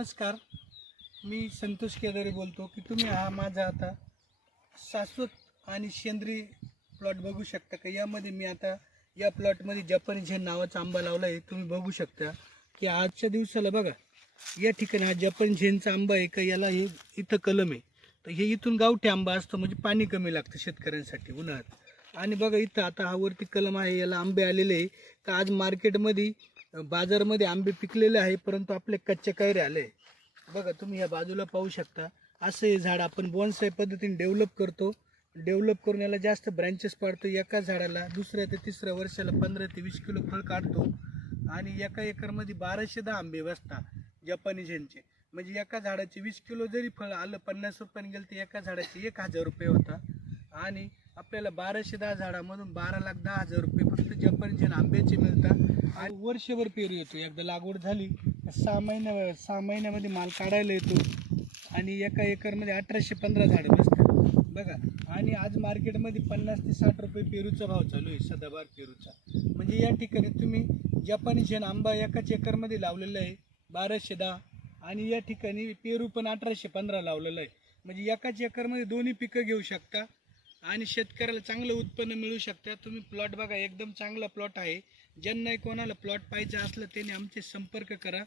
नमस्कार. मी संतोष केदारे बोलतो की तुम्ही हा माझा आता शाश्वत आणि सेंद्रिय प्लॉट बघू शकता का? यामध्ये मी आता या प्लॉटमध्ये जपानी झेन नावाचा आंबा लावला आहे. तुम्ही बघू शकता की आजच्या दिवसाला बघा या ठिकाणी हा जपानी झेनचा आंबा आहे का? याला हे इथं कलम आहे. तर हे इथून गावठी आंबा असतो म्हणजे पाणी कमी लागतं शेतकऱ्यांसाठी उन्हाळ्यात आणि बघा इथं आता हा वरती कलम आहे याला आंबे आलेले आहे. तर आज मार्केटमध्ये बाजारमध्ये आंबे पिकलेले आहे परंतु आपले कच्चे कैरे आले. बघा तुम्ही या बाजूला पाहू शकता. असं हे झाड आपण बॉन्साय पद्धतीने डेव्हलप करतो. डेव्हलप करून याला जास्त ब्रँचेस पाडतो. एका झाडाला दुसऱ्या ते तिसऱ्या वर्षाला पंधरा ते वीस किलो फळ काढतो. आणि एका एकरमध्ये बाराशे दहा आंबे बसतात जपानी म्हणजे एका झाडाचे वीस किलो जरी फळ आलं पन्नास रुपयाने गेलं तर एका झाडाचे एक हजार रुपये होता आणि आपल्याला बाराशे दहा झाडामधून बारा लाख दहा हजार रुपये फक्त जपानी आंब्याचे मिळतात. आणि वर्षभर पेरू येतो. एकदा लागवड झाली सहा महिन्या सहा महिन्यामध्ये माल काढायला येतो आणि एका एकरमध्ये अठराशे पंधरा झाडं बसतात. बघा आणि आज मार्केटमध्ये पन्नास ते साठ रुपये पेरूचा भाव चालू आहे सदाबार पेरूचा. म्हणजे या ठिकाणी तुम्ही जपानी शेण आंबा एकाच एकरमध्ये लावलेला आहे बाराशे दहा. आणि या ठिकाणी पेरू पण अठराशे पंधरा लावलेलं आहे. म्हणजे एकाच एकरमध्ये दोन्ही पिकं घेऊ शकता. आणि शेतकऱ्याला चांगलं उत्पन्न मिळू शकतं तुम्ही प्लॉट बघा एकदम चांगला प्लॉट आहे. ज्यांनाही कोणाला प्लॉट पाहिजे असलं त्यांनी आमचे संपर्क करा.